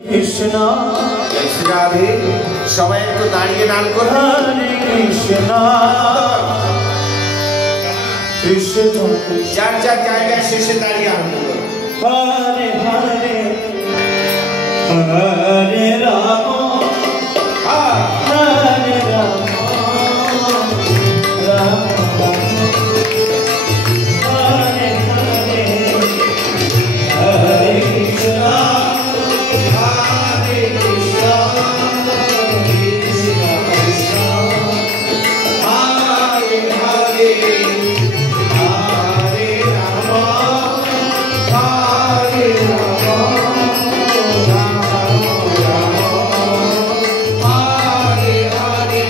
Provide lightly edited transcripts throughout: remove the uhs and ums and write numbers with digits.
কৃষ্ণ রাধে সবাই একটু দাঁড়িয়ে নাম করুন। হরে কৃষ্ণ কৃষ্ণ যার যার জায়গায় শেষে দাঁড়িয়ে আরম্ভ করুন। হরে হরে হরে রাম হরে রাম রাম হরে হরে হরে কৃষ্ণ হরে কৃষ্ণ কৃষ্ণ কৃষ্ণ হরে হরে হরে রাম হরে রাম রাম রাম হরে হরে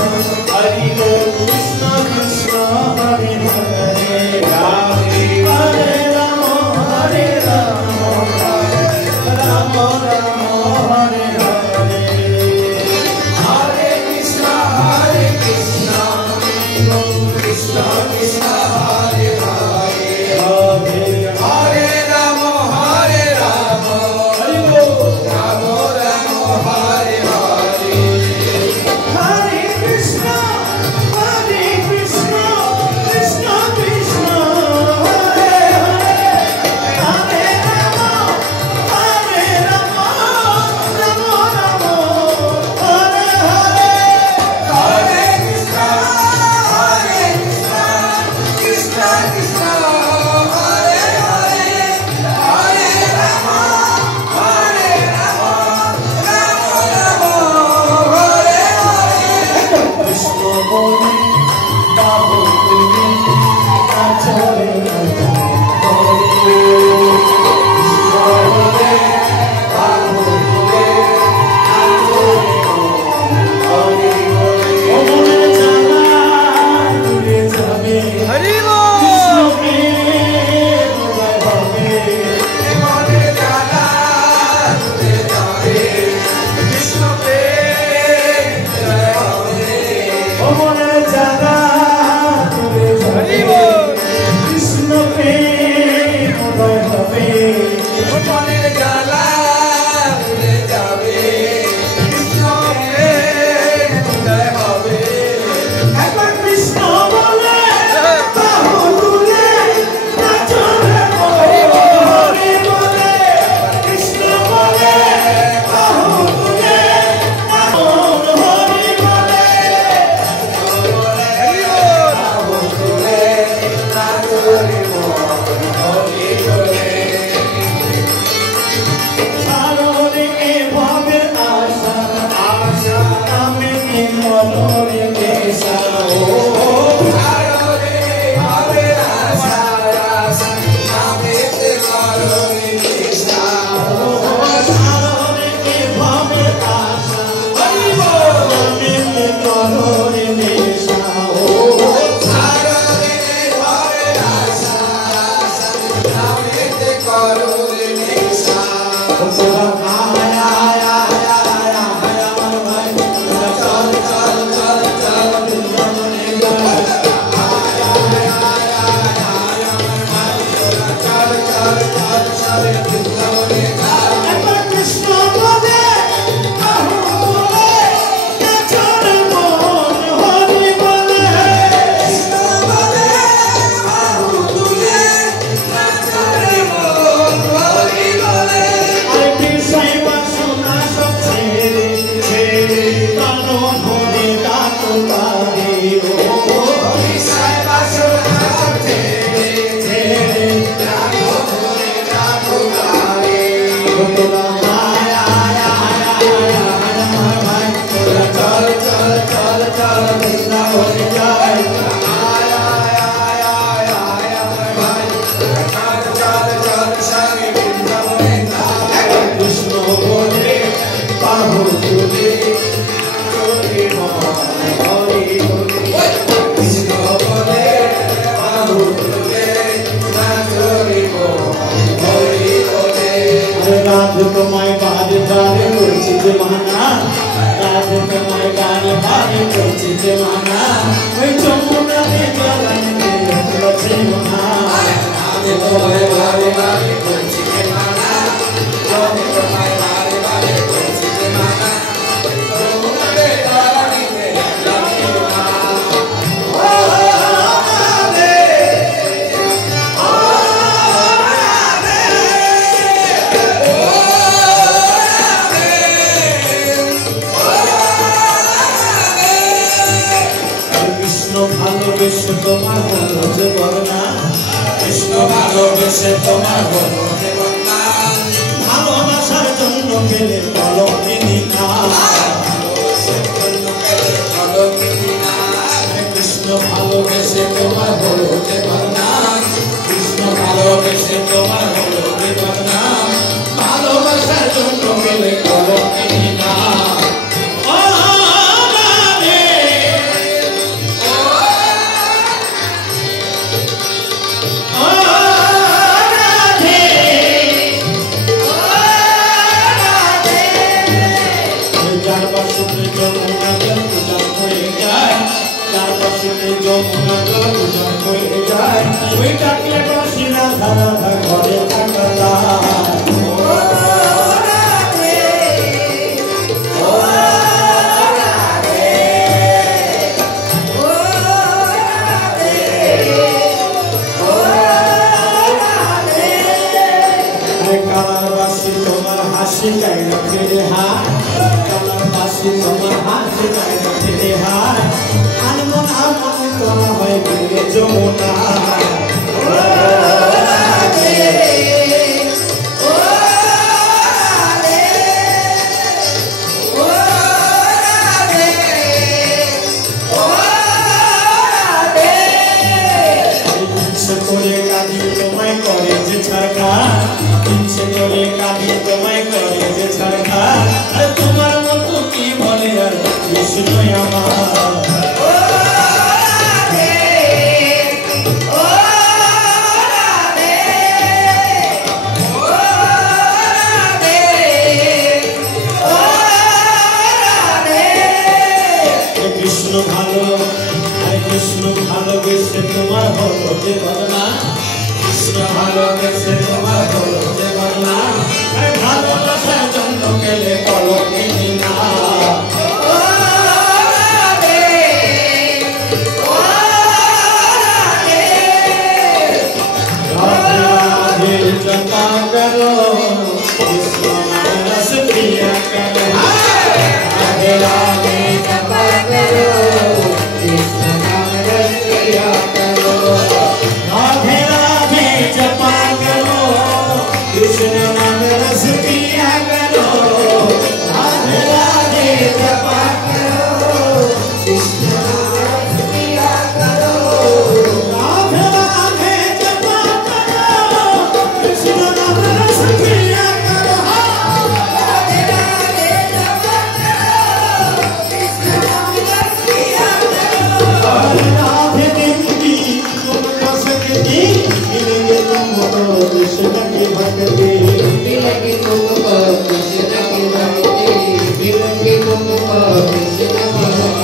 Oh, যমুনা জল জল করে যায় ওই ডাকলে বাসি রাধা রাধা ঘরে থাকা যায় কালারবাসী তোমার হাসি চাই ফিরে হায় কালারবাসী তোমার হাসি চাই ফিরে হায় আনমন আমন করা হয় ফিরে যমুনা করে কাঁদি তোমায় করে যে ছাড়খা ইচ্ছে করে কাঁদি তোমায় করে যে ছাড়খা আর তোমার মতো কি বলে আর কৃষ্ণ আমার কৃষ্ণ ভালো আরে কৃষ্ণ ভালোবেসে তোমার হলো যে বদনা কৃষ্ণ ভালোবেসে তোমার হলো যে বদনা আরে ভালোবাসার জন্য গেলে বলো কিনি না রাধে রাধে জপা করো কৃষ্ণ নাম রস পিয়া করো রাধে রাধে জপা করো कृष्ण नाम रस पिया करो राधे राधे जपा करो कृष्ण नाम रस पिया करो राधे राधे जपा करो कृष्ण नाम रस पिया करो राधे राधे जपा करो कृष्ण नाम रस पिया करो राधे राधे जपा करो कृष्ण नाम रस पिया राधे देवी तुम रस की मिलेंगे तुमको कृष्ण की भक्ति मिलेंगे तुमको कृष्ण की भक्ति मिलेंगे तुमको कृष्ण की भक्ति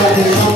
Radhe